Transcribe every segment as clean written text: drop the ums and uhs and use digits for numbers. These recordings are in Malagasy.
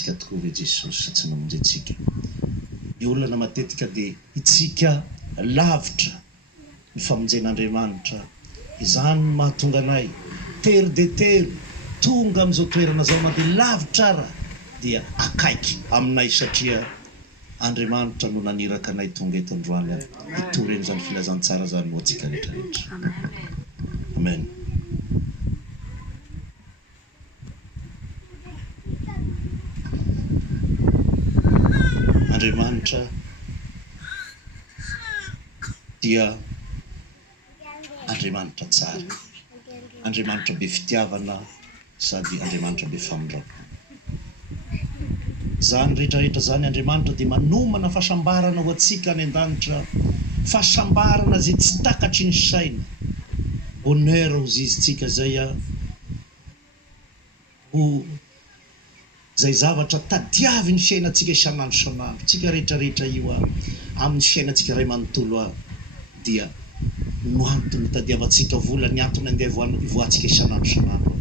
antsika tokoa ve Jesosy sa tsy mamonjy antsika. Ny olona matetika dia itsika lavitra ny famonjen'Andriamanitra. Izany no mahatonga anay tery de tery tonga amin'izao toerana zao na dia lavitra ara dia akaiky aminay satria Andriamanitra no naniraka anay tonga eto androany hitoreny izany filazantsara zany ho antsika rehetrarehetra. Amen. Andriamanitra dia Andriamanitra tsara, Andriamanitra be fitiavana sady Andriamanitra be famondrana. Zany rehetrarehetra zany Andriamanitra dia manomana fahasambarana ho antsika any an-danitra, fahasambarana zay tsy takatry ny saina. Honneur ho zizitsika zay ho zay zavatra tadiavy ny fiainantsika isan'andro isan'andro. Tsika rehetrarehetra io amin'ny fiainantsika ray manontolo dia no antony tadiavantsika vola, ny antony andeha ivoantsika isan'andro isan'andro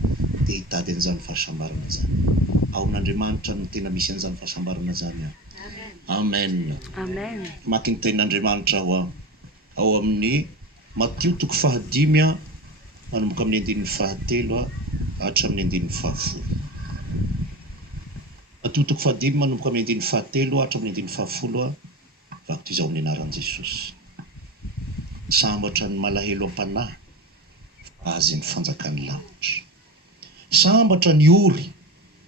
dia hitady an'izany fahasambarana zany. Ao amin'Andriamanitra no tena misy an'izany fahasambarana zany. Amen. Amen. Maky ny tenin'Andriamanitra ao amin'ny Matteo 5 manomboka amin'ny 9:7 hatramin'ny 9:10. Matteo 5 manomboka amin'ny 9:7 hatramin'ny 9:10. Vaky toy izao amin'ny anaran'i Jesosy. Sambatra ny malahelo am-panahy fa azy ny fanjakan'ny lavitra. Sambatra ny ory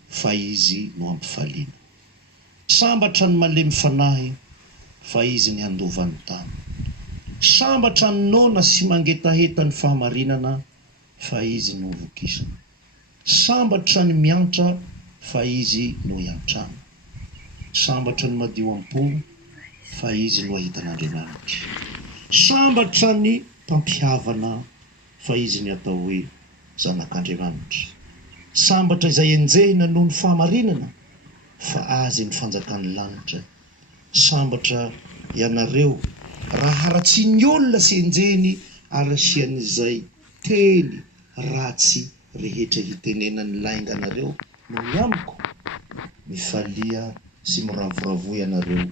fa izy no ampifaliana. Sambatra ny malemy fanahy fa izy ny andovan'ny tany. Sambatra ny nona sy mangetaheta ny fahamarinana fa izy no vokisana. Sambatra ny miantra fa izy no iantrana. Sambatra ny madio am-po fa izy no ahitan'Andriamanitra. Sambatra ny mpampihavana fa izy ny atao hoe zanak'Andriamanitra. Sambatra izay enjehina noho ny fahamarinana fa azy ny fanjakan'ny lanitra. Sambatra ianareo raha haratsy ny olona sy enjehiny ary asian'izay teny ratsy rehetra hitenenan'ny lainganareo no miamiko. Mifalia sy miravoravo ianareo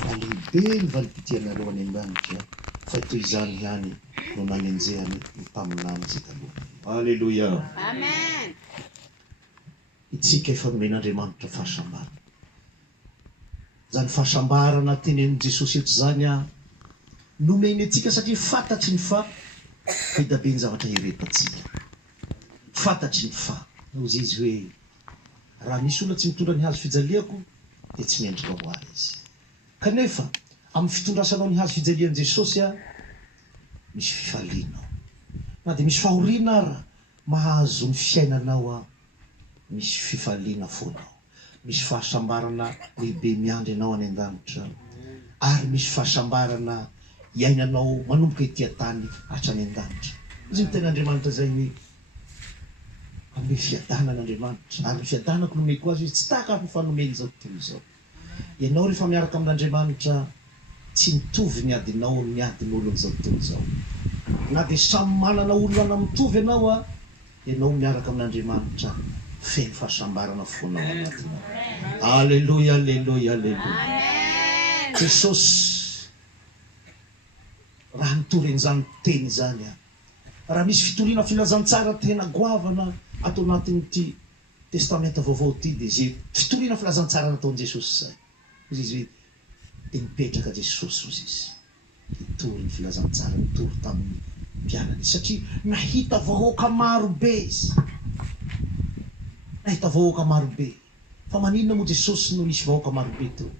fa lehibe ny valim-pitianareo any an-danitra fa toy izany ihany no nanenjehany ny mpaminany izay taloha. Alleluia. Amen. Itsika efa nomen'Andriamanitra fahasambarana. Zany fahasambarana tenenin Jesosy eto zany nomeny antsika satria fantatry ny fa be ny zavatra iretantsika. Fantatry ny fa hozy izy hoe raha misy olona tsy mitondra ny hazo fijaliako dia tsy mendrika ho azy izy. Kanefa amin'ny fitondrasanao ny hazo fijalian'i Jesosy misy fifalianao. Na dia misy fahoriana ara mahazo ny fiainanao misy fifaliana foanao. Misy fahasambarana lehibe miandry anao any an-danitra ary misy fahasambarana iainanao manomboka ety an-tany hatrany an-danitra. Izy ny ten'Andriamanitra zay hoe amin'ny fiadanan'Andriamanitra ary ny fiadanako nomeko azy hoe tsy taka ny fanomeny zao tontolo izao. Ianao rehefa miaraka amin'Andriamanitra tsy mitovy ny adinao amin'ny adin'olon'izao tontolo izao. Na dia samy manana olona mitovy ianao ianao miaraka amin'Andriamanitra feno fahasambarana foanao anatinao. Alleluia, alleluia, alleluia. Jesosy raha nitoren'izany teny zany raha misy fitoriana filazantsara tena goavana atao anatin'ity testamenta vaovao ity dia zay fitoriana filazantsara nataon'i Jesosy zay. Izy hoe dia mipetraka Jesosy ozy izy. Nitory ny filazantsara, nitory tamin'ny mpianany satria nahita vahoaka marobe izy. Nahita vahoaka marobe. Fa maninona moa Jesosy no nisy vahoaka marobe teo?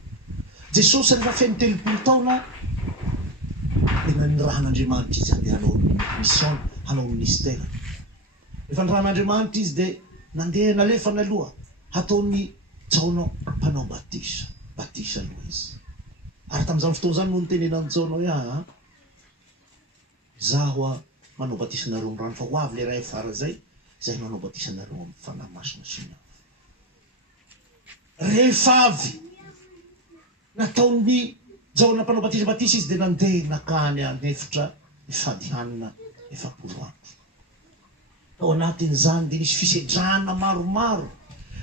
Jesosy rehefa feno 30 taona dia nirahan'Andriamanitra izy handeha hanao mission, hanao ministera. Rehefa nirahan'Andriamanitra izy dia nandeha nalefa naloha hataony Jaona mpanao batisa aloha izy. Ary tamin'izany fotoana izany no nitenenan'i Jaona hoe zaho manao batisanareo amin'ny rano fa ho avy le ray afara zay manao batisanareo amin'ny fanahy masina sy ny hafa. Rehefa avy nataon'ny Jaona mpanao batisa izy dia nandeha nakany anefitra fadihanana 7 andro. Ao anatin'izany dia nisy fisedrana maromaro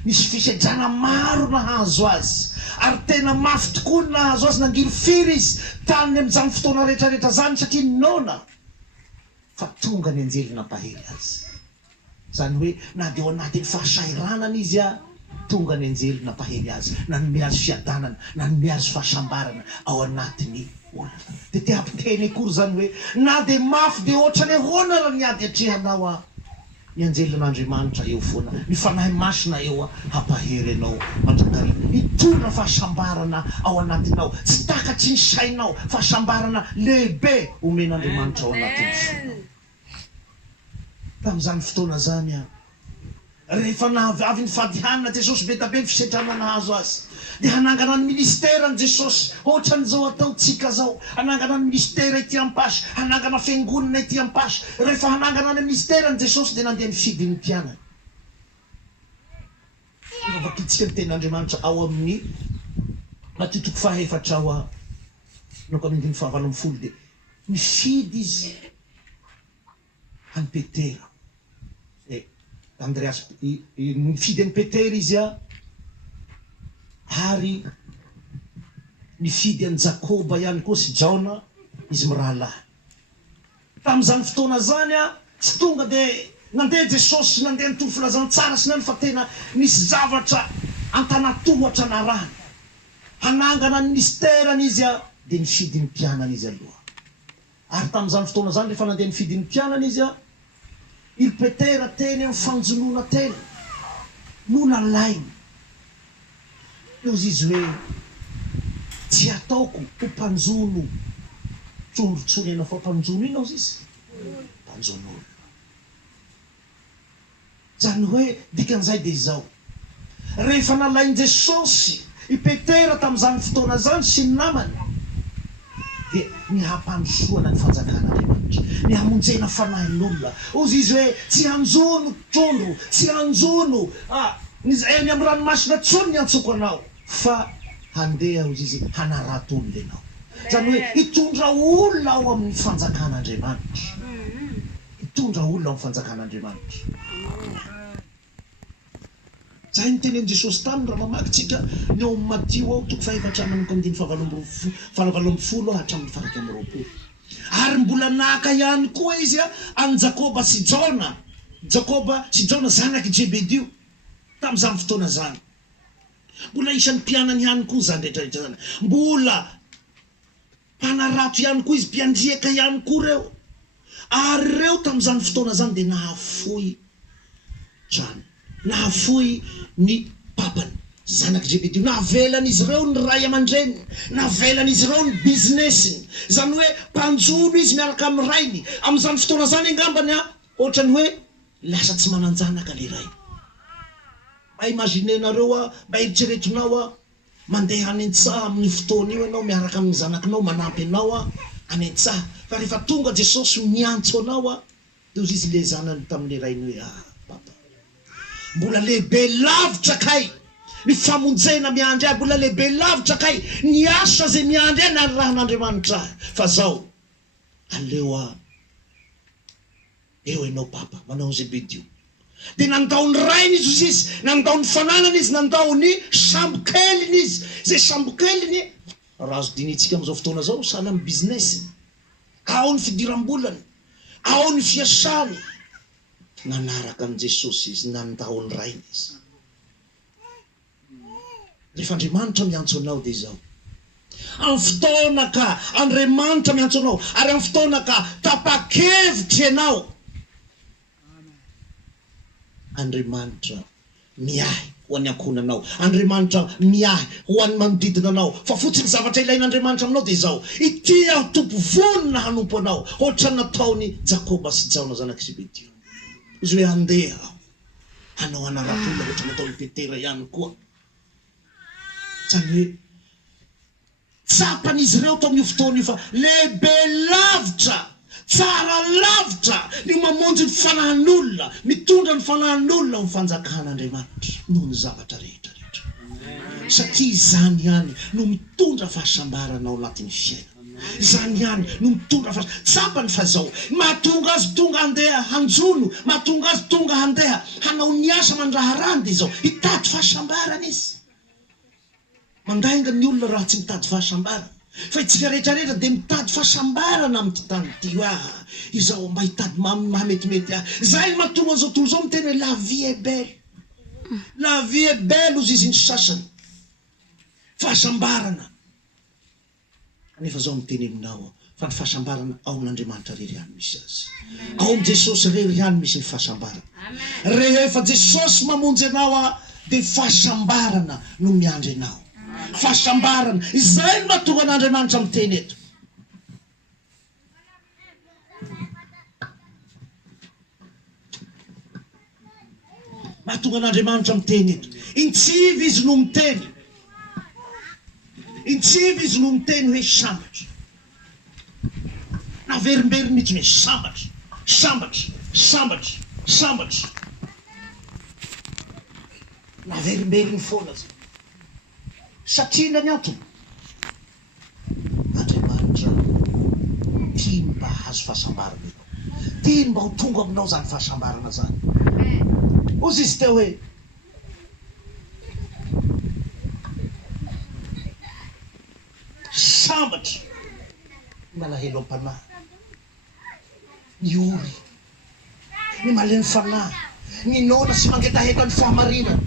nisy fisedrana maro nahazo azy ary tena mafy tokoa nahazo azy nangiry firy izy tany amin'izany fotoana rehetrarehetra zany satria nona fa tonga ny anjely nampahely azy zany hoe na dia ao anatin'ny fahasairanana izy tonga ny anjely nampahely azy nanome azy fiadanana nanome azy fahasambarana ao anatiny olona dia te hampiteny akory zany hoe na dia mafy dia ohatra ny ahoana raha niady atrehanao ny anjelin'Andriamanitra eo foana ny fanahy masina eo hampahery anao mandrakariana hitondra fahasambarana ao anatinao tsy takatry ny sainao fahasambarana lehibe omen'Andriamanitra ao anatiny fonao tamin'izany fotoana zany rehefa avy ny fadihanana Jesosy be tabe ny fisedrana nahazo azy dia hanangana ny ministera ny Jesosy ohatran'izao ataotsika zao hanangana ny ministera ety ampasy hanangana fiangonana ety ampasy rehefa hanangana ny ministera ny Jesosy dia nandeha nifidy ny mpianany vakitsika ny tenin'Andriamanitra ao amin'ny matitoko fahaefatra ao noko amin'ny 19 dia mifidy izy any Petera Andreas nifidy any Petera izy ary nifidy any Jakoba ihany koa sy Jaona izy mirahalahy tamin'izany fotoana zany tsy tonga dia nandeha Jesosy nandeha nitony filazantsara sy nany fa tena nisy zavatra antanatohatra narahany hanangana ny ministerany izy dia nifidy ny mpianany izy aloha ary tamin'izany fotoana zany rehefa nandeha nifidy ny mpianany izy il Petera teny amin'ny fanjonona teny no nalainy eo izy hoe tsy ataoko ho mpanjono trondrotsony ianao fa mpanjono ino izy mpanjon'olona zany hoe dikan'izay dia izao rehefa nalainy Jesosy i Petera tamin'izany fotoana zany sy ny namany dia nihampandrosoana ny fanjakan'Andriamanitra ny hamonjena fanahin'olona ozy izy hoe tsy hanjono trondro tsy hanjono eny amin'ny ranomasina tsony ny antsoko anao fa handeha ozy izy hanarato olona ianao zany hoe hitondra olona ao amin'ny fanjakan'Andriamanitra hitondra olona ao amin'ny fanjakan'Andriamanitra zay ny tenen'i Jesosy taminy raha mamakitsika ny ao amin'ny Matio ao toko faefatra manomboka amin'ny 20 hatramin'ny 20 ary mbola naka ihany koa izy any Jakoba sy Jaona zanaky Jebedio tamin'izany fotoana zany mbola isan'ny mpianany ihany koa zany rehetrarehetra zany mbola mpanarato ihany koa izy mpiandriaka ihany koa reo ary reo tamin'izany fotoana zany dia nahafoy trano nahafoy ny papany zanaky Jebedio nahavelan'izy ireo ny ray aman-dreniny nahavelan'izy ireo ny businessiny zany hoe mpanjono izy miaraka amin'ny rainy amin'izany fotoana zany angambany ohatrany hoe lasa tsy mananjanaka le ray mba imaginenareo mba eritreretinao mandeha any an-tsaha amin'ny fotoana io ianao miaraka amin'ny zanakinao manampy anao any an-tsaha fa rehefa tonga Jesosy miantso anao dia ozy izy le zanany tamin'le rainy hoe papa mbola lehibe lavitra kay ny famonjena miandry ahy mbola lehibe lavitra kay ny asa zay miandry ahy na ny rahan'Andriamanitra fa zao aleo eo ianao papa manao Zebedio dia nandao ny rainy izy ozy izy nandao ny fananany izy nandao ny sambokeliny izy zay sambokeliny raha azo dinitsika amin'izao fotoana zao sahala amin'ny business ao ny fidiram-bolany ao ny fiasany nanaraka an' Jesosy izy nandao ny rainy izy rehefa Andriamanitra miantso anao dia izao amin'ny fotoana ka Andriamanitra miantso anao ary amin'ny fotoana ka tapa-kevitra ianao Andriamanitra miahy ho an'ny ankonanao Andriamanitra miahy ho an'ny manodidina anao fa fotsiny zavatra ilain'Andriamanitra aminao dia izao ity aho tompo vonona hanompo anao ohatra nataony Jakoba sy Jaona zanaky Zebedio izy hoe andeha aho hanao anaratolona ohatra nataony Petera ihany koa zany hoe tsapan'izy ireo tao amin'io fotoana io fa lehibe lavitra tsara lavitra ny mamonjy ny fanahin'olona mitondra ny fanahin'olona amin'ny fanjakan'Andriamanitra noho ny zavatra rehetrarehetra satria izany ihany no mitondra fahasambarana ao anatin'ny fiainana Izany ihany no mitondra fa tsapany fa zao mahatonga azy tonga handeha hanjono, mahatonga azy tonga handeha hanao ny asa mandraharany zao hitady fahasambarana izy. Mandainga ny olona raha tsy mitady fahasambarana, fa itsika rehetrarehetra dia mitady fahasambarana amin'ny tany ty izao mba hitady mahametimety zay mahatonga an'izao tontolo zao miteny hoe la vie est belle. La vie est belle ozy izy ny sasany fahasambarana. Nefa zao miteny aminao fa ny fahasambarana ao amin'Andriamanitra rery ihany misy azy, ao amin'ny Jesosy rery ihany misy ny fahasambarana. Rehefa Jesosy mamonjy anao dia fahasambarana no miandry anao, fahasambarana. Izay no mahatonga an'Andriamanitra miteny eto. Mahatonga an'Andriamanitra miteny eto. Intsivy izy no miteny, intsivy izy no miteny hoe sambatra. Naverimbery mihitsy hoe sambatra, sambatra, sambatra, sambatra. Naverimbery ny foana zay. Satria na ny antony Andriamanitra tiany mba hazo fahasambarana, tiany mba ho tonga aminao zany fahasambarana zany. Ozy izy teo hoe sambatra ny malahelo am-panahy, ny ory, ny malemy fanahy, ny nona sy mangetaheta ny fahamarinana,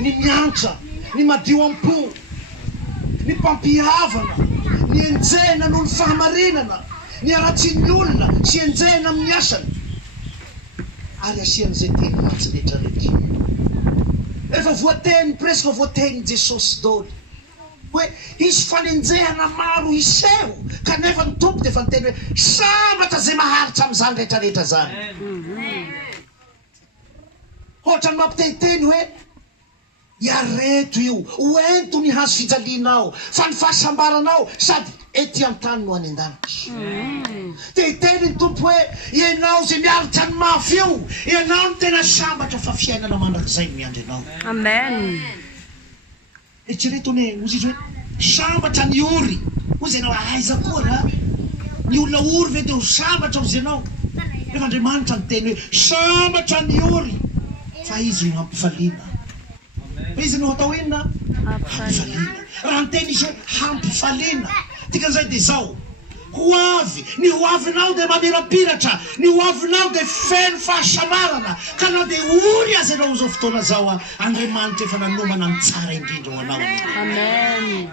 ny miantra, ny madio am-po, ny mpampihavana, ny enjena noho ny fahamarinana, ny aratsiany olona sy enjena amin'ny asany, ary asian'izay teny matsy rehetrarehetra. Efa voateny presque voateny Jesosy daholo hoe hisy fanenjehana maro iseho, kanefa ny tompo dia efa niteny hoe sambatra zay maharitra amin'izany rehetrarehetra zany. Ohatra ny mampiteniteny hoe iareto io, hoento ny hazo fijalianao, fa ny fahasambaranao sady ety an-tany no any an-danitra. Tehiteny ny tompo hoe ianao zay miaritra ny mafy io, ianao no tena sambatra fa fiainana mandrakizay no miandry anao. Amen. Eritrereto ny ozy izy hoe sambatra ny ory. Ozy ianao aiza koa ny olona ory ve dia ho sambatra ozy ianao. Rehefa Andriamanitra ny teny hoe sambatra ny ory, fa izy no hampifaliana. Fa izy no atao inona? Hampifaliana. Raha ny teny izy hoe hampifaliana, dikan'izay dia zao ho avy, ny ho avinao dia mamirapiratra, ny ho avinao dia feno fahasamarana, ka na dia ory azy ianao zao fotoana zao Andriamanitra efa nanomana ny tsara indrindra ho anao. Amen.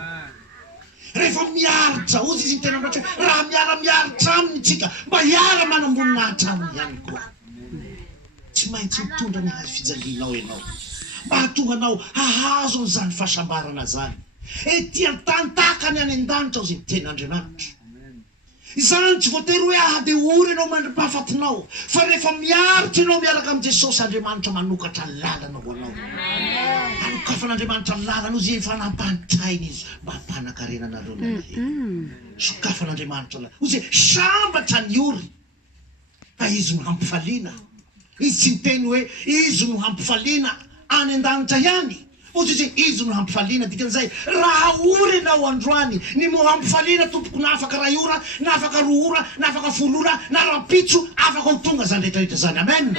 Rehefa miaritra, ozy izy ny tena amin'atra hoe raha miara-miaritra aminy tsika mba hiara manambonina aminy ihany koa. Tsy maintsy mitondra ny hazo fijalianao ianao mba hahatonga anao hahazo an'izany fahasambarana zany. Ety an-tany tahaka ny any an-danitra ozy ny ten'Andriamanitra. Izany tsy voatery hoe dia ory ianao mandra-pahafatinao, fa rehefa miaritra ianao miaraka amin'ny Jesosy, Andriamanitra manokatra ny lalana ho anao. Sokafan'Andriamanitra ny lalana ozy efa nampantrainy izy mba hampanankarenanareo ny alahelo. Sokafan'Andriamanitra lalana ozy sambatra ny ory, fa izy no hampifaliana. Izy tsy miteny hoe izy no hampifaliana any an-danitra ihany, ozy izy no hampifaliana. Dikan'izay raha ory ianao androany, ny mo hampifaliana tompoko na afaka ray ora, na afaka roa ora, na afaka folo ora, na rapitso, afaka ho tonga zany rehetrarehetra zany. Amen.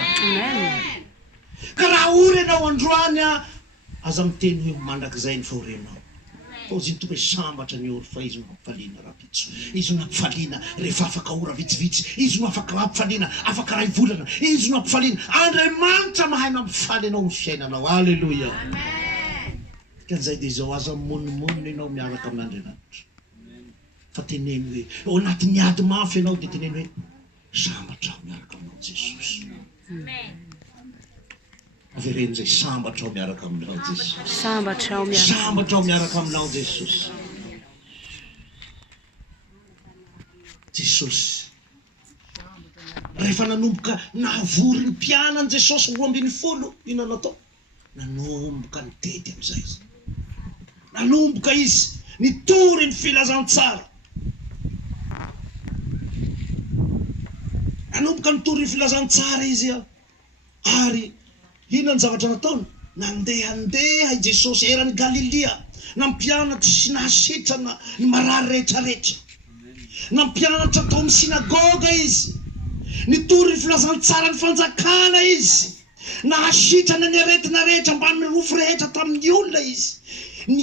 Ka raha ory ianao androany aza miteny hoe mandrakizay ny fahorenao. Fa ozy ny tompo hoe sambatra ny ory, fa izy no hampifaliana rapitso, izy no hampifaliana rehefa afaka ora vitsivitsy, izy no afaka hampifaliana afaka ray volana, izy no hampifaliana. Andriamanitra mahay mampifaly anao ny fiainanao. Alleluia. Kan'izay dia izao aza monimony ianao miaraka amin'Andriamanitra. Fa teneny hoe ao anatin'ny ady mafy ianao dia teneny hoe sambatra miaraka aminao Jesosy. Averen'izay sambatra miaraka aminao Jesosy. Sambatra miaraka aminao Jesosy. Jesosy rehefa nanomboka nahavory ny mpianany Jesosy 12 ina natao, nanomboka nitety amin'izay izy, nanomboka izy nitory ny filazantsara, nanomboka nitory ny filazantsara izy ary inona ny zavatra nataony? Nandehandeha i Jesosy erany Galilea, nampianatra sy nahasitrana ny marary rehetrarehetra. nampianatra tao amin'ny sinagoga izy, nitory ny filazantsara ny fanjakana izy, nahasitrana ny aretina rehetra mba mirofo rehetra tamin'ny olona izy, ny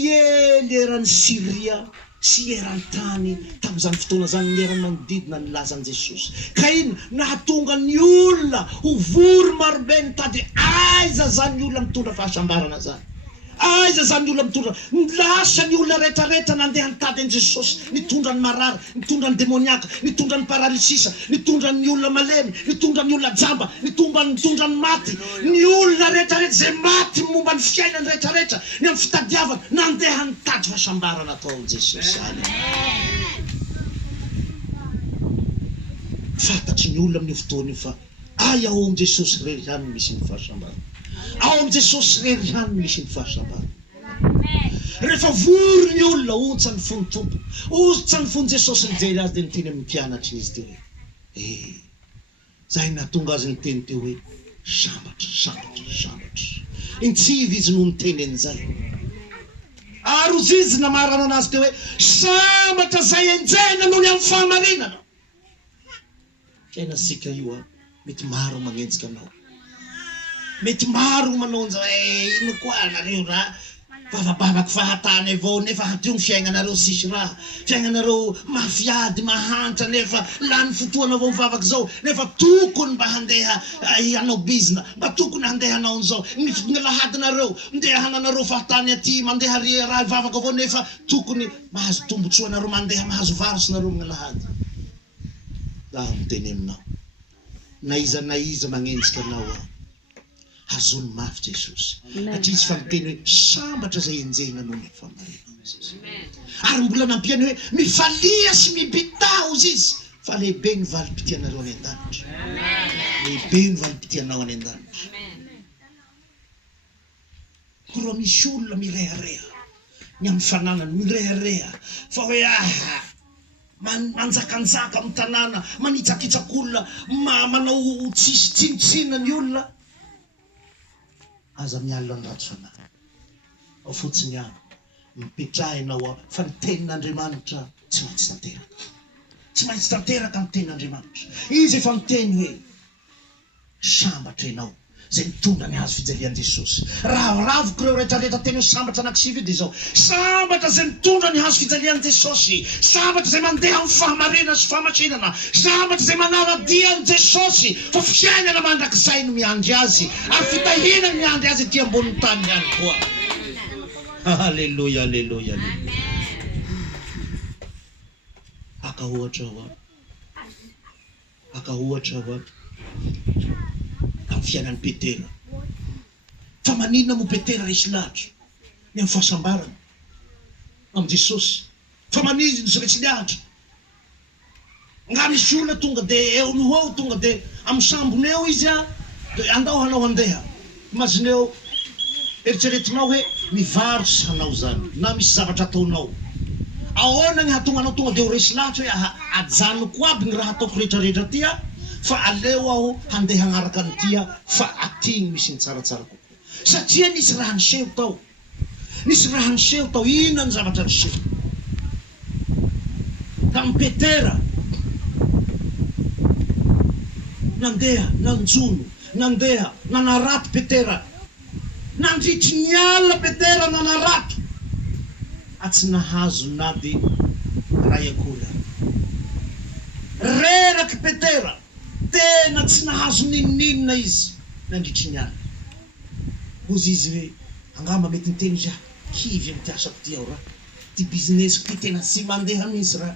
eran'ny Siria sy eran'ny tany tamin'izany fotoana zany, ny erany manodidina ny lazan'i Jesosy. Ka ino nahatonga ny olona ho vory marobe nitady aiza zany ny olona mitondra fahasambarana zany, aiza zany ny olona mitondra, lasa ny olona rehetrarehetra nandeha nitady an' Jesosy, nitondra ny marary, nitondra ny demoniaka, nitondra ny paralysisa, nitondra ny olona malemy, nitondra ny olona jamba, nitondra ny maty, ny olona rehetrarehetra zay maty momba ny fiainany rehetrarehetra, ny amin'ny fitadiavana nandeha nitady fahasambarana atao an' Jesosy. Fantatry ny olona amin'ny fotoana io fa ao am' Jesosy rery ihany misy ny fahasambarana, ao am' Jesosy rery ihany misy ny fahasambarana. Rehefa vory ny olona ontsa ny fony tompo, ontsa ny fony Jesosy nijery azy dia niteny amin'ny mpianatra izy teo hoe zay nahatonga azy niteny teo hoe sambatra. Intsivy izy no niteny an'izay, ary ozy izy namarana anazy teo hoe sambatra zay enjena noho ny amin'ny fahamarinana. Fiainasika io mety maro magnenjika anao, mety maro manao an'izao ino koa anareo raha bavabavaky fahatany avao, nefa hatio ny fiainanareo sisy raha, fiainanareo mafiady mahantra, nefa lany fotoana avao mivavaky zao, nefa tokony mba handeha hanao bizina, mba tokony handeha hanao an'izao, ny lahadinareo mandeha hananareo fahatany aty, mandeha raha vavaky avao, nefa tokony mahazo tombotsoa nareo, mandeha mahazo varosinareo amin'ny lahady. Zaho miteny aminao, na iza magnenjika anao hazony mafy Jesosy, satria izy fa miteny hoe sambatra zay enjehina noho ny fahamarinana. Ary mbola nampiany hoe mifalia sy mibitao izy, fa lehibe ny valim-pitianareo any an-danitra, lehibe ny valim-pitianao any an-danitra. Koa misy olona mirehareha ny amin'ny fananany, mirehareha fa hoe manjakanjaka amin'ny tanàna, manitsakitsaka olona, manao tsisy tsinotsinona ny olona, aza mialina ny ratsy fanahy ao fotsiny any mipetrahinao fa ny tenin'Andriamanitra tsy maintsy tanteraka ny tenin'Andriamanitra. Izy efa miteny hoe sambatra ianao zay mitondra ny hazo fijalian' Jesosy. Raharavoko ireo rehetrarehetra teny hoe sambatra anankisivy io dia zao: sambatra zay mitondra ny hazo fijalian' Jesosy, sambatra zay mandeha amin'ny fahamarinana sy fahamasinana, sambatra zay manara-dia an' Jesosy, fa fiainana mandrakizay no miandry azy, ary fitahinana miandry azy ety ambonin'ny tany ihany koa. Alleluia. Aka ohatra ho amin'ny fiainan'ny Petera. Fa maninona mo Petera resy lahatra ny amin'ny fahasambarana amin'ny Jesosy? Fa maninona izy resy lahatra? Nga misy olona tonga dia eo noho eo, tonga dia amin'ny sambony eo izy dia andao hanao handeha. Imagineo, eritreretinao hoe mivarotsy hanao zany, na misy zavatra ataonao. Ahoana ny hahatonga anao tonga dia ho resy lahatra hoe ajanoko aby ny raha ataoko rehetrarehetra ty, fa aleo aho handeha hagnaraka ny tia, fa aty ny misy ny tsaratsara kokoa. Satria nisy raha niseho tao, inona ny zavatra niseho? Tamin'ny Petera nandeha nanjono, nandeha nanarato Petera, nandritry ny alina Petera nanarato, tsy nahazo nady ray akory. Reraky Petera, tena tsy nahazo ninona izy nandritry ny alina. Ozy izy hoe angamba mety niteny izy kivy amin'ny tiasako ty aho raha, ty business ty tena tsy mandeha mihitsy raha,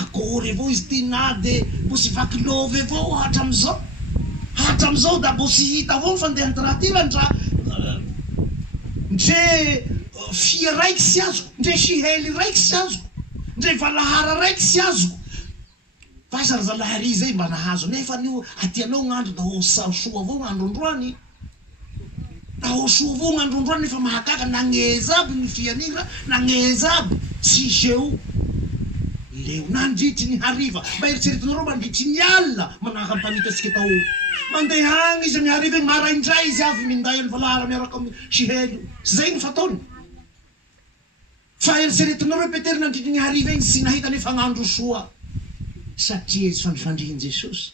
akory avao izy ty na de mbo sy vaky lovy avao hatram'izao da mbo sy hita avao fandehanty raha ty raha ndre fia raiky sy azoko, ndre sihely raiky sy azoko, ndre valahara raiky sy azoko. Vasa ry zalahary zay mba nahazo, nefa nio atianao gn'andro da soa avao gn'andro androany, nefa mahakaka nagneza aby ny fian'igny raha, nagneza aby tsisy eo leo nandritry ny hariva. Mba eritseretinareo mandritry ny alina manahaka ampanitatsika tao mandeha agny izy amin'ny hariva igny, maraindray izy avy minday any valahara miaraka amin'ny sihely, sy zay ny fataony. Fa eritseretinareo Petera nandritry ny hariva igny sy nahita nefa gn'andro soa, satria izy fandrifandrihin Jesosy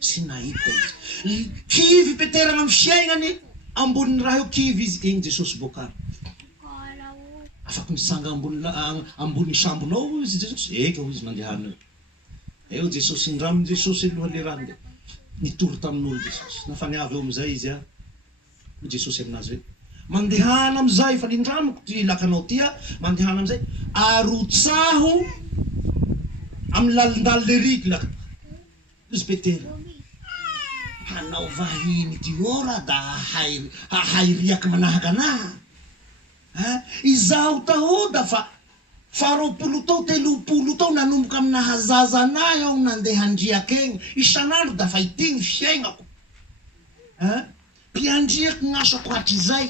sy nahita izy kivy Petera amin'ny fiainany ambonin'ny raha io kivy izy iny Jesosy bokary afaky misanga ambony sambonao izy Jesosy eka izy mandehanao eo Jesosy ndramin Jesosy aloha le raha nitory tamin'olo Jesosy nafaniavy eo amizay izy Jesosy aminazy hoe mandehana amizay fa nindramiko ty lakanao tia mandehana amizay arotsaho amy lalindalo le riky laka izy Petera hanao vahiny ty ora da hahay riaky manahaky anaha izaho tahoda fa 20 tao 30 tao nanomboka amina hazaza anahy aho nandeha andriaky egny isanandro da fa itigny fiaignako mpiandriaky gn'asako hatrizay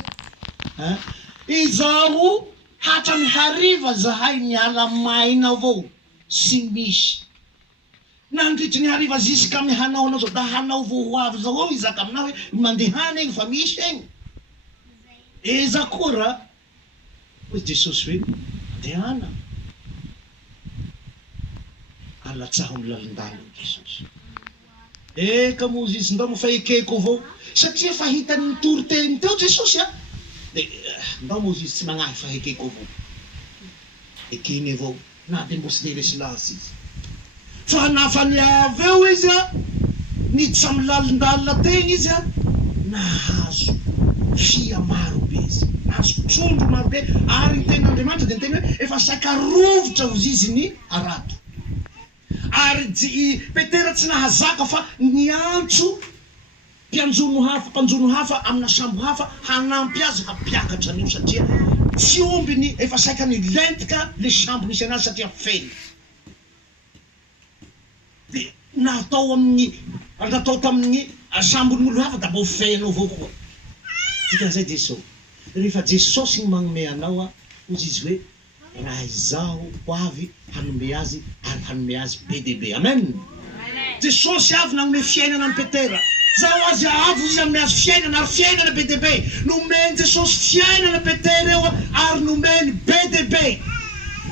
izaho hatramy hariva zahay miala maina avao sy misy nandritry ny hariva ziska amy hanao anao zao da hanao vohoavy zao ao izaka aminao hoe mandehana egny fa misy egny eza koa raha hoy Jesosy hoe mandehana alatsaho amy lalindalo Jesosy eka mozy izy ndao fa ekeko avao satria fa hitany nitory teny teo Jesosy de ndao mozy izy tsy magnahy fa ekeko avao ekeny avao na de mbo tsy de resy lasy izy fa nafaniavy eo izy niditsy amy lalindalina tegny izy nahazo fia marobe izy nahazo trondro marobe ary ny ten'Andriamanitra de ny teny hoe efa saika rovotra ozy izy ny arato ary Petera tsy nahazaka fa niantso mpanjono hafa amina sambo hafa hanampy azy hampiakatra an'io satria tsy ombiny efa saika nilentika le sambo nisy anazy satria feny de natao tamin'ny sambon'olo hafa da mbo feno avao koa dikan'izay Jesosy rehefa Jesosy gny magnome anao ozy izy hoe raha izaho ho avy hanome azy ary hanome azy be de be amen Jesosy avy nagnome fiainana any Petera zaho azy avy izy hanome azy fiainana ary fiainana be de be nomeny Jesosy fiainana Petera eo ary nomeny be de be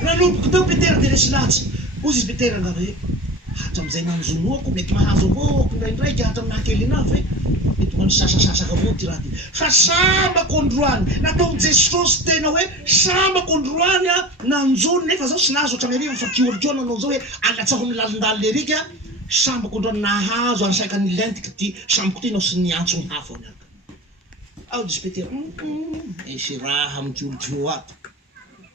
nanomboky teo Petera de resy latsy ozy izy Petera ngava hoe hatram'izay nanjonoako mety mahazo avao ako ndraindraiky hatram'nahakely anazy hoe mety mano sasasasaka avao ty raha ty fa sambako androany natao Jesosy tena hoe sambako androany nanjono nefa zao sy nahazo hatramy ariva fa tiolotio nanao zao hoe alatsaho amy lalindalo le riky sambako androany nahazo ary saika nilentiky ty sambako ty nao sy niantso ny hafa niaka ao izy Petera esy raha amy tiolotio ato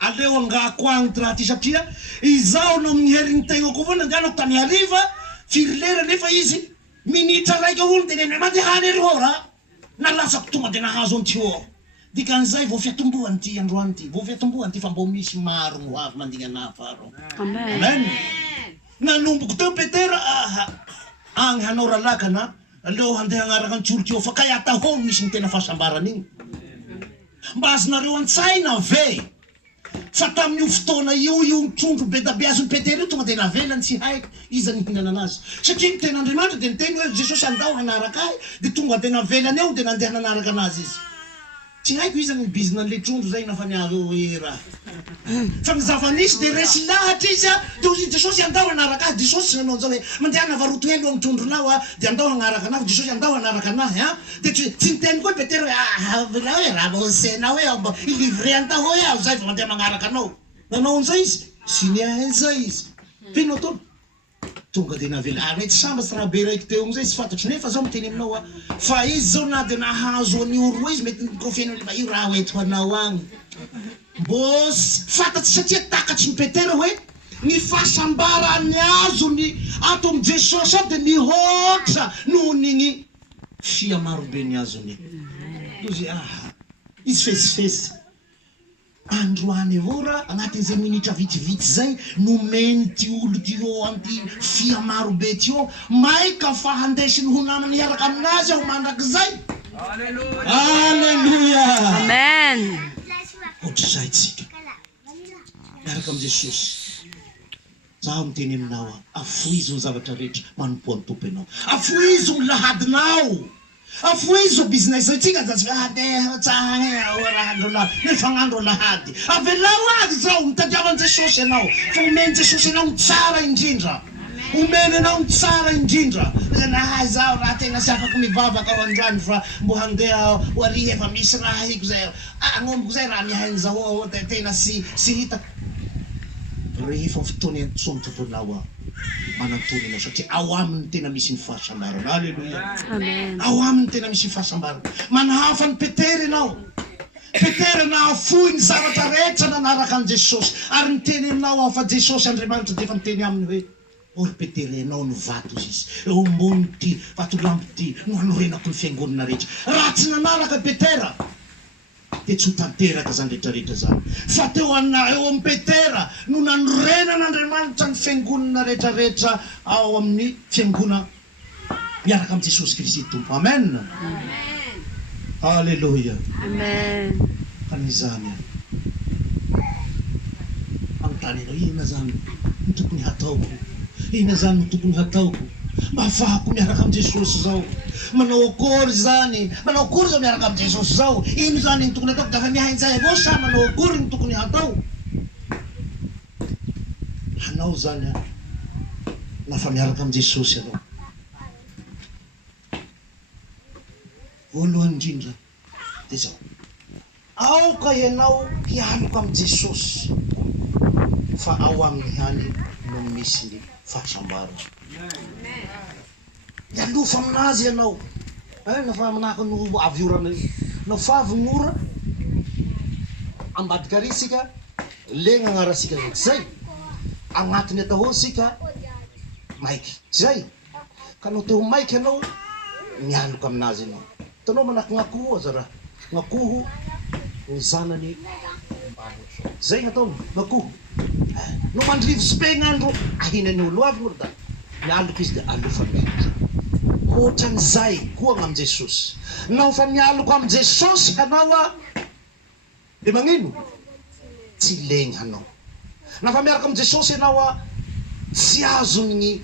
aleo angako agny ty raha ty satria izaho no amin'ny herin'ny tegnako avao nandehanako tany hariva firy lera nefa izy minitra raiky avao teneny mandehany eroho raha nalatsako tonga de nahazo an'ty eo dikan'izay vao fiatombohany ty androany ty vao fiatombohany ty fa mbo misy maro no avy mandigna afaro amen nanomboko teo Petera agny hanao ralakana aleo handeha agnaraka ny tsiolo teo fa kay atahono misy ny tena fahasambarany igny mba azonareo an-tsaina ve fa tamin'io fotoana io trondro be da be azony Petera io tonga de navelany tsy haiko iza nihinana anazy satria ny ten'Andriamanitra de niteny hoe Jesosy andao hanaraka ahy de tonga de navelany eo de nandeha nanaraka anazy izy tsy haiko iza ny bizina le trondro zay nafaniavy hoe raha fa mizavanisy de resy lahatra izy de ozy Jesosy andao hanaraka ahy Jesosy nanao an'izao hoe mandehana varoto helo amy trondronao de andao hanaraka anahy Jesosy andao hanaraka anahy de tsy niteny koa Petera hoe raha mosena hoe ilivre antao hoe aho zay fa mandeha magnaraka anao nanao an'izay izy sy niahin'izay izy feno atao tonga de navela mety sambatsy raha be raiky teo amizay tsy fantatro nefa zao miteny aminao fa izy zao na de nahazo an'io roa izy mety konfiany le io raha hoento anao agny mbo fantatsy satria takatry ny Petera hoe ny fahasambarany azony ato amy Jesosy de mihoatra noho n'igny fia marobe ny azony ozy izy fesifesy androany avao raha agnatin'izay minitra vitivity zay nomeny ty olo ty eo anty fia marobe ty eo maika fa handesiny ho namany hiaraka aminazy aho mandrak'izay alleluia Amen. ohatr'izay tsika miaraka amy Jesosy zaho miteny aminao afoizo ny zavatra rehetra manompo any tompo anao afoizo ny lahadinao afoizo business tsika zatsy nefagnandro lahady avelao azy zao mitadiavan'i Jesosy anao fa omeny Jesosy anao tsara indrindra omeny anao ny tsara indrindra nahay zaho raha tena sy afaka mivavaka ao andrany fa mbo handeha ho ary efa misy raha hiko zay agnomboko zay raha mihain'zao tena sy hitako rehefa fotoana antsony tomponao aho manantony anao satria ao aminy tena misy ny fahasambarana alleloia ao aminy tena misy ny fahasambarana manahafa ny Petera ianao Petera nahafoy ny zavatra rehetra nanaraka an Jesosy ary miteny aminao aho fa Jesosy Andriamanitra dia efa miteny aminy hoe ory Petera ianao no vato izy eo ambony ty vatolampo ty no hanorenako ny fiangonana rehetra raha tsy nanaraka Petera dia tsy ho tanteraka zany rehetrarehetra zany fa teo eo amin'ny Petera no nanorenan'Andriamanitra ny fiangonana rehetrarehetra ao amin'ny fiangona miaraka amin'ny Jesosy Kristy tompo amen alleluia Amen. kan'izany anontany anao ina zany no tokony hataoko ina zany no tokony hataoko mba ahafahako miaraka amin'ny Jesosy zao manao akory zany manao akory zao miaraka amin'ny Jesosy zao ino zany ny tokony hataoko dafa mihain'izay avao sa manao akory ny tokony hatao hanao zany lafa miaraka amin'ny Jesosy anao voalohany indrindra dia zao aoka ianao hialoka amin'ny Jesosy fa ao amin'ny hany no misy ny fahasambarana mialofa aminazy ianao nafa manahaka no avy orana no fa avy gn'ora ambadika ary sika legna agnarasika zay agnatiny atahô sika maiky zay ka no teo maiky ianao mialoka aminazy ianao tanao manahaka gn'akoho aza raha gn'akoho ny zanany zay gn'ataony gn'akoho no mandrivo sipegn'andro ahinany olo avy gn'ora da mialoka izy dia alofa mialoka ohatran'izay koa gn'am Jesosy nao fa mialoka am Jesosy hanao dia magnino tsy legny hanao nafa miaraka am Jesosy ianao tsy azony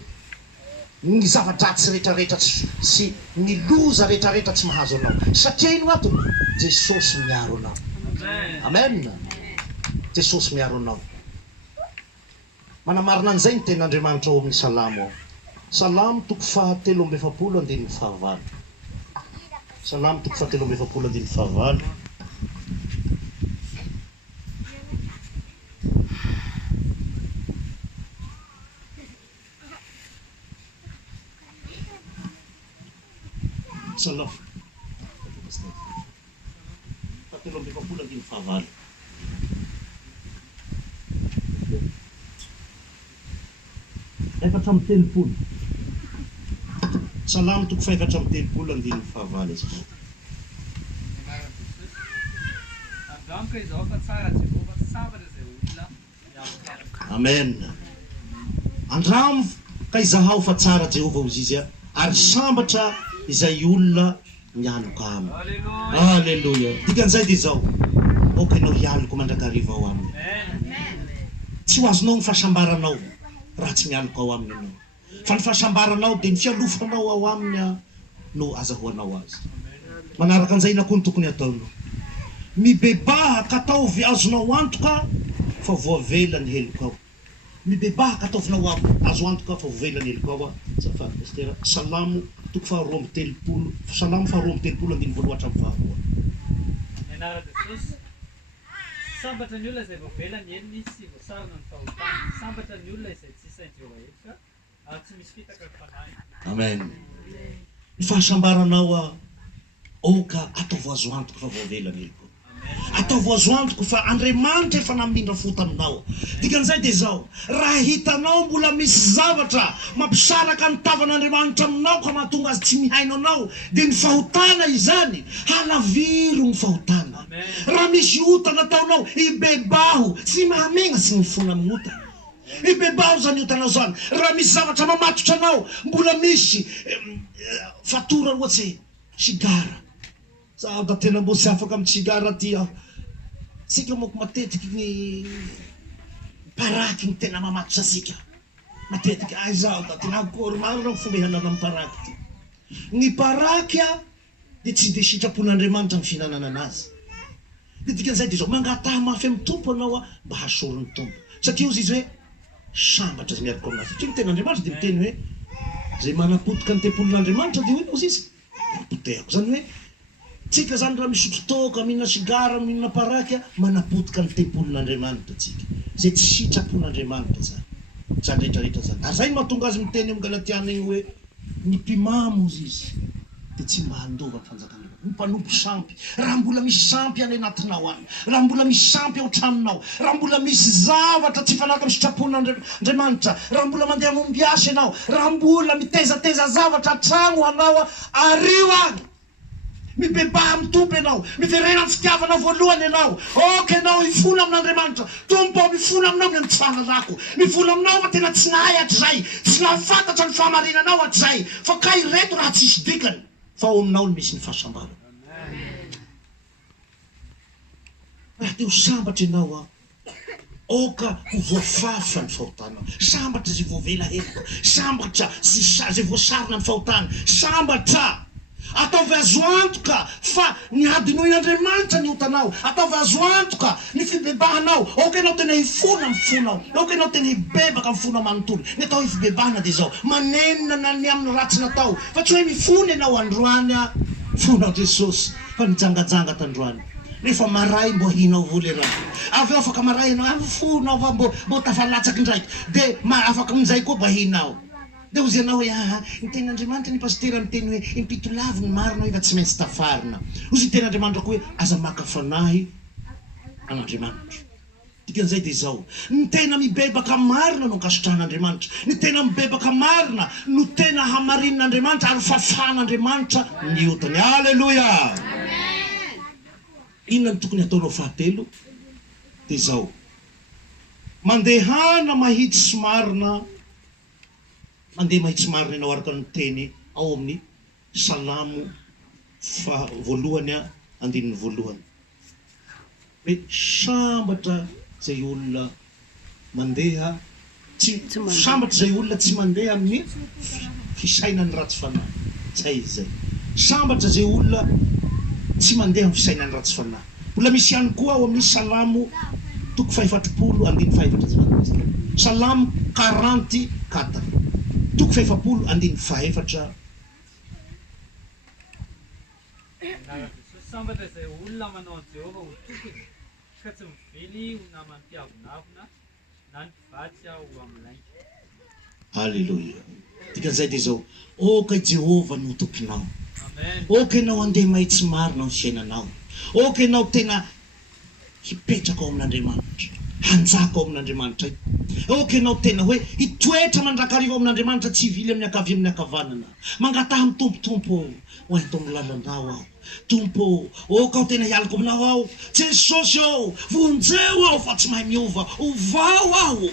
ny zava-dratsy rehetrarehetra sy ny loza rehetrarehetra tsy mahazo anao satria ino antony Jesosy miaro anao amen Jesosy miaro anao manamarina an'izay ny ten'Andriamanitra ao amin'ny salamo ao salamo toko fahatelo amby efapolo andiny fahavalo salamo toko fahatelo amby efapolo andiny fahavalo salamo fahatelo amby efapolo andiny fahavalo efatra amby telopolo salamo toko fa efatra amby telopolo andiny fahavalo izy amen andramo ka izahao fa tsara Jehova ozy izy ary sambatra izay olona mialoka aminy alleluia dikan'izay dia zao oka ianao hialoko mandrakariva ao aminy tsy ho azonao ny fahasambaranao raha tsy mialoka ao aminy anao fa ny fahasambaranao dia ny fialofanao ao aminy no azahoanao azy manaraka an'izay na koa ny tokony ataonao mibebaha ka ataovy azonao antoka fa voavela ny heloko ao mibebaha ka ataovinao azo antoka fa voavela ny heloko ao salamo toko faharoa amby telopolo salamo faharoa amby telopolo andiny voaloatra amby faharoa sambatra ny olona izay voavela ny heliny sy voasarona ny fahotana sambatra ny olona izay tsy sainy Jehova eto fa tsy misy fitaka ny fanahy amen ny fahasambaranao oka ataovy azo antoka fa voavela ny heloko ataovy azo antoka fa Andriamanitra efa namindra fo taminao dikan'izay dia zao raha hitanao mbola misy zavatra mampisaraka ny tavan'Andriamanitra aminao ka mahatonga azy tsy mihaino anao dia ny fahotana izany halaviro ny fahotana raha misy otana ataonao ibebaho tsy mahamegna sy ny fona amin'ny otana ibebaho zany otanao zany raha misy zavatra mamatotra anao mbola misy fatora ohatsy sigara za da tena mbo tsy afaka amin'ny sigara ty aho sika moko matetiky ny paraky ny tena mamatotra sika matetiky zaho da tena akory maro rao fomba ihanana amin'ny paraky ty ny paraky dia tsy dia sitrapon'Andriamanitra ny fihinanana anazy dia dikan'izay dia zao mangataha mafy amin'ny tompo anao mba hasoron'ny tompo satria ozy izy hoe sambatra zay miaraka amin'azy satria ny ten'Andriamanitra dia miteny hoe zay manapotika ny tempolin'Andriamanitra dia hoy ozy izy rapotehako zany hoe tsika zany raha misotro toaka mihinana sigara mihinana paraky manapotika ny tempolin'Andriamanitra tsika zay tsy sitrapon'Andriamanitra zany zany rehetrarehetra zany ary zay mahatonga azy miteny amin'ny Galatiana igny hoe ny mpimamo ozy izy dia tsy mba handova ny fanjakana ny mpanompo sampy raha mbola misy sampy any anatinao any raha mbola misy sampy ao tranonao raha mbola misy zavatra tsy fanaka amin'ny sitrapon'Andriamanitra raha mbola mandeha mombiasy ianao raha mbola mitezateza zavatra trano anao ario any mibebaha mitompo ianao miverena ny fitiavanao voalohany ianao oka ianao ifona amin'Andriamanitra tompo mifona aminao ny fahalalako mifona aminao fa tena tsy nahay hatrizay tsy nahafantatra ny fahamarinanao hatrizay fa kay reto raha tsisy dikany fa ao aminao no misy ny fahasambarana raha te ho sambatra ianao oka ho voafafa ny fahotanao sambatra zay voavela helaka sambatra zay voasarina ny fahotana sambatra ataovy azo antoka fa ny adinoin'Andriamanitra ny hotanao ataovy azo antoka ny fibebahanao oka ianao tena hifona mifonao oka ianao tena hibebaka mifona manontolo ny atao hifibebahana dia zao manenina ny amin'ny ratsy natao fa tsy hoe mifona ianao androany fonao Jesosy fa nijangajanga tandroany nefa maray mbo hinao voly raha avy eo afaka maray ianao fonao fa mbo tafalatsaky ndraiky dia afaka amin'izay koa mba hinao dia ozy ianao hoe ny ten'Andriamanitra ny pastera miteny hoe impito lavo ny marina efa tsy maintsy tafarina ozy ny ten'Andriamanitra koa hoe aza maka fanahy an'Andriamanitra dikan'izay dia zao ny tena mibebaka marina no ankasotrahan'Andriamanitra ny tena mibebaka marina no tena hamarin'Andriamanitra ary fafan'Andriamanitra ny hotany alleloia inona ny tokony ataonao fahatelo dia zao mandehana mahitsy marina mandeha mahitsy marina ianao araka ny teny ao amin'ny salamo voalohany andininy voalohany hoe sambatra zay olona mandeha sambatra zay olona tsy mandeha amin'ny fisainany ratsy fanahy tsy hay izy zay sambatra zay olona tsy mandeha amin'ny fisainany ratsy fanahy mbola misy ihany koa ao amin'ny salamo toko fahefatropolo andiny fahefatra salamo 44 toko fahefapolo andiny fahefatra sambatra zay olona manao an Jehova ho tokony ka tsy mivily ho namany mpiavonavona na ny mpivatsy ho amin'lainga alleloia dikan'izay dia zao oka Jehova no tomponao oka ianao andeha mahitsy marina ny fiainanao oka ianao tena hipetraka ao amin'Andriamanitra hanjaka ao amin'Andriamanitra oka ianao tena hoe hitoetra mandrakariva ao amin'Andriamanitra tsy hivily amin'ny akavia amin'ny akavanana mangataha amin'ny tompotompo ho aito amin'ny lalandao aho tompo oka aho tena hialako aminao aho Jesosy ao vonjeo aho fa tsy mahay miova ovao aho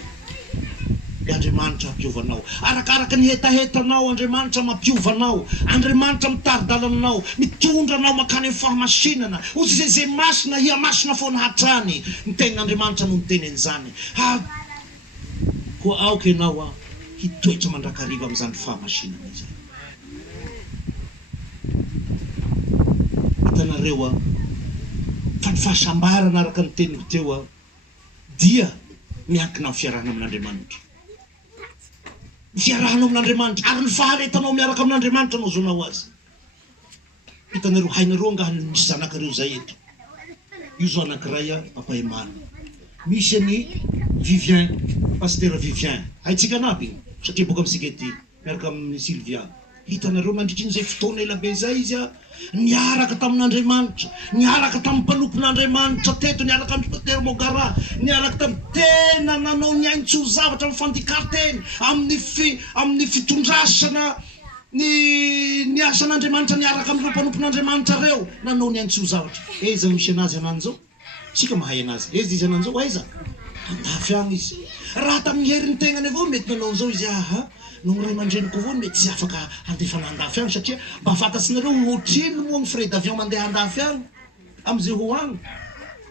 Andriamanitra mampiovanao arakaraka ny hetahetanao Andriamanitra mampiovanao Andriamanitra mitaridalanao mitondranao makany amin'ny fahamasinana ozy zay masina hia masina foana hatrany ny tenin'Andriamanitra no miteny an'izany koa aoka ianao hitoetra mandrakariva amin'izany fahamasinana izay hitanareo fa ny fahasambarana araka ny teniko teo dia miankina amin'ny fiarahana amin'Andriamanitra fiarahanao amin'Andriamanitra ary ny faharetanao miaraka amin'Andriamanitra no zonao azy hitanareo hainareo angahany misy zanakareo zay eto io zao anankiray papaemana misy any Vivien pasteur Vivien haitsika anaby satria boka amintsika ety miaraka amin'ny Sylvia hitanareo mandritrin'izay fotoana elabe zay izy niaraka tamin'Andriamanitra niaraka tamin'ny mpanompon'Andriamanitra teto niaraka amin'ny pasteur Mogara niaraka tamin'ny tena nanao ny aintso zavatra amin'ny fandikary-teny amin'ny fitondrasana ny asan'Andriamanitra niaraka amin'ireo mpanompon'Andriamanitra reo nanao ny aintso zavatra eza misy anazy anany zao sika mahay anazy eza izy anany zao aiza andafy agny izy raha tamin'ny herin'ny tegnany avao mety nanao zao izy no ray aman-dreniko avao mety tsy afaka andefana andafy agny satria mba fantatsinareo ohatrino moa ny frais d'avion mandeha andafy agny am'izay ho agny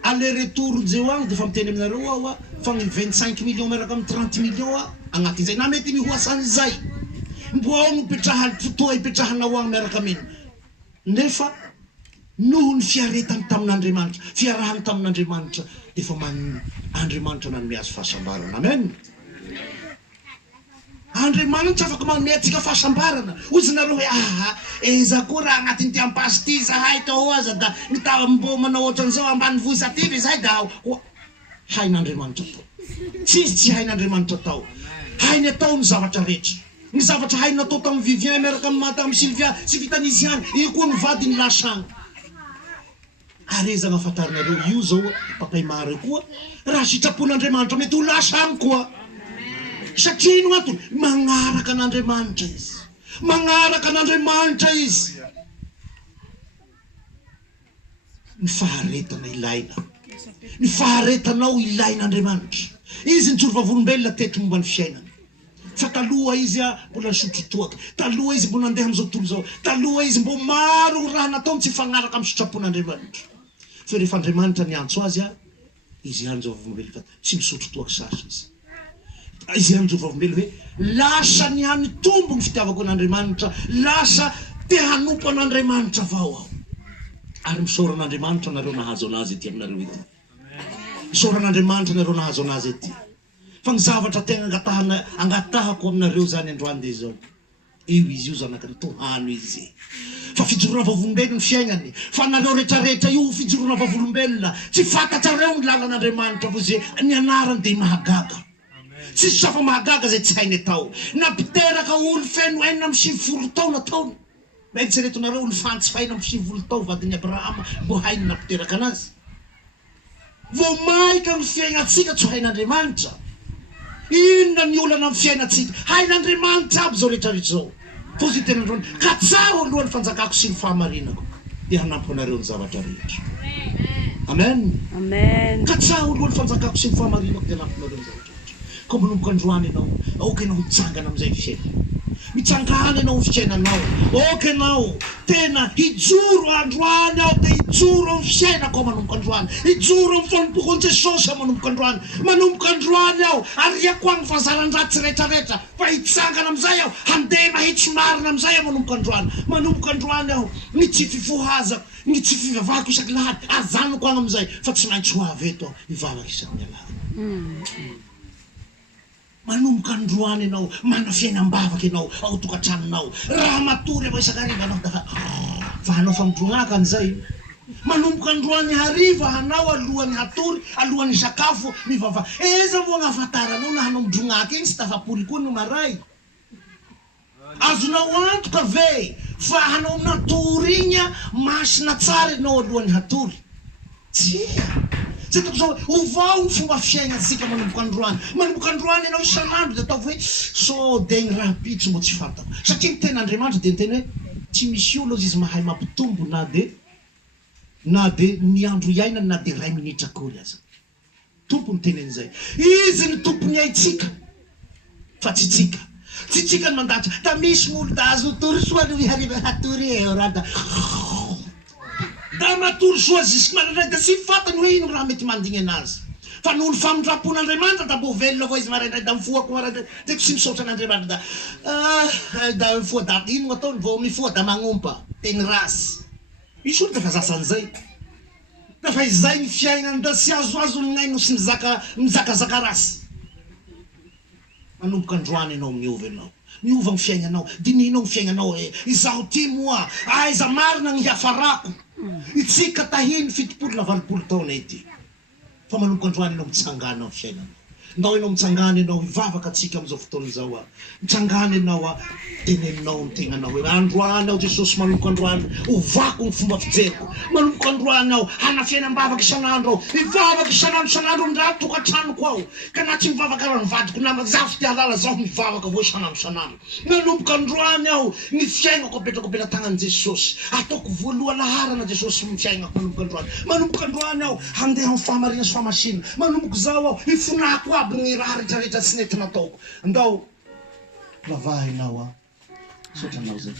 aller retour zay ho agny dia fa miteny aminareo aho fa ny 25 millions miaraka amin'ny 30 millions agnatin'izay na mety mihoasan'izay mbo ao mipetraha fotoa hipetrahanao agny miaraka aminy nefa noho ny fiaretany tamin'Andriamanitra fiarahany tamin'Andriamanitra dia fa Andriamanitra nanome azy fahasambarana amen Andriamanitra afaka manome antsika fahasambarana. Ozy nareo hoe eza koa raha agnatin'ity ampasy ty zahay tao aza da mbo manao ohatran'izao ambany vohisa ty zahay da hain'Andriamanitra tao. Tsy hain'Andriamanitra tao. Hainy atao ny zavatra rehetra. Ny zavatra hainy natao tamin'ny Vivien miaraka amin'ny Sylvia sy Vitanisiany, io koa ny vadiny lasagna. Arezana afantarinareo io zao papay maro koa raha sitrapon'Andriamanitra mety ho lasagna koa. Satria ino antony? Magnaraka an'Andriamanitra izy. Magnaraka an'Andriamanitra izy. Ny faharetana ilaina. Ny faharetanao ilain'Andriamanitra. Izy ny tsoro-vavolombelona teto momba ny fiainana. Fa taloha izy mbola nisotro toaka. Taloha izy mbola nandeha amin'izao tontolo zao. Taloha izy mbo maro ny raha nataony tsy fagnaraka amin'ny sitrapon'Andriamanitra. Fa rehefa Andriamanitra niantso azy izy hanjo vavolombelona tsy misotro toaka sasy izy. Izy hanjo vavolombelona hoe lasa ny hany tombo ny fitiavako an'Andriamanitra, lasa te hanompo an'Andriamanitra avao aho. Ary misoran'Andriamanitra nareo nahazo anazy ety aminareo ety. Misoran'Andriamanitra nareo nahazo anazy ety. Fa ny zavatra tegna angatahako aminareo zany androany de zao. Io izy io zanaka ny tohano izy. Fa fijorona vavolombelona ny fiainany. Fa nareo rehetrarehetra io fijorona vavolombelona. Tsy fantatrareo ny lalàn'Andriamanitra fa zay ny anarany de mahagaga. Tsy safa mahagaga zay tsy hainy atao. Napiteraka olo feno 50 taona taony. Eritseretonareo olo fantsy fa 50 tao vadiny Abrahama mbo hainy napiteraka anazy. Vao maika ny fiainatsika tsy hain'Andriamanitra. Inona ny olana amin'ny fiainatsika? Hain'Andriamanitra aby zao rehetrarehetra zao. Fosy tenandrony ka tsara alohan'ny fanjakako sy ny fahamarinako dia hanampy anareo ny zavatra rehetra. Amen. Amen. Ka tsara alohan'ny fanjakako sy ny fahamarinako dia hanampy anareo ny zavatra rehetra. Ka manomboka androany ianao, aoka ianao mitsangana amin'izay fiainana. Mitsangana ianao ny fiainanao. Aoka ianao tena hijoro androany aho dia hijoro amin'ny fiainako manomboka androany. Hijoro amin'ny fanompoko an'i Jesosy aho manomboka androany. Manomboka androany aho ariako agny fahazaran-dratsy rehetrarehetra. Fa hitsangana amin'izay aho handeha mahitsy marina amin'izay aho manomboka androany. Manomboka androany aho ny tsy fifohazako, ny tsy fivavahako isaky lahady azanoko agny amin'izay fa tsy maintsy ho avy eto aho hivavaka isaky ny alahady. Manomboka androany ianao, mana fiainam-bavaka ianao ao tokantranonao. Raha matory avao isan-kariva anao dafa anao famondrognaka an'izay. Manomboka androany hariva hanao alohan'ny hatory, alohan'ny sakafo mivavaka. Eza vo agnafantaranao na hanao mondrognaka iny sy tafapoly koa no maray. Azonao antoka ve fa hanao natory igny masina tsara ianao alohan'ny hatory? Tsia. Ovao ny fomba fiainatsika manomboka androany. Manomboka androany ianao isan'andro dia atao hoe so dia ny raha pitso mbo tsy fantako. Satria ny ten'Andriamanitra dia ny tena hoe tsy misy olo izy mahay mampitombo na dia ny andro iainany na dia 2 minitra akory aza. Tompo ny teny an'izay. Izy ny tompony haitsika fa tsy tsika. Tsy tsika ny mandatra. Da misy olo da azo tory soa no hariva hatory eo raha da matory soa jusque maraindray da tsy fantany hoe ino raha mety mandigny anazy. Fa noho ny famindrapon'Andriamanitra da mbo velona avao izy maraindray da mifohako maraindray. Teko tsy misaotra an'Andriamanitra da mifoha da ino ataony vao mifoha da magnompa teny rasy. Misy olo dafa zasan'izay. Dafa izay ny fiainany da tsy azoazo ny aino sy mizakazaka rasy. Manomboka androany ianao miova ianao. Miova ny fiainanao, dininao ny fiainanao. Izaho ty moa, aiza marina ny hiafarako. Itsika tahiny 70-80 taona ity. Fa manomboka androany ianao mitsangana amin'ny fiainanao. Ndao ianao mitsangana ianao hivavaka atsika amin'izao fotoana izao mitsangana ianao teneninao ny tegnanao hoe androany aho Jesosy manomboka androany ovako ny fomba fijeriko. Manomboka androany aho hanafiainam-bavaka isan'andro aho. Hivavaka isan'andro ny raha tokantranoko aho. Ka na tsy mivavaka raha mivadiko namako zaho tsy halala zaho mivavaka avao isan'andro. Manomboka androany aho ny fiainako apetrako ampelantanan'i Jesosy. Ataoko voaloha-laharana Jesosy ny fiainako manomboka androany. Manomboka androany aho handeha amin'ny fahamarina sy fahamasina. Manomboka zao aho hifonako aby ny raha rehetrarehetra tsy nety nataoko. Andao lavahinao sotranao zay.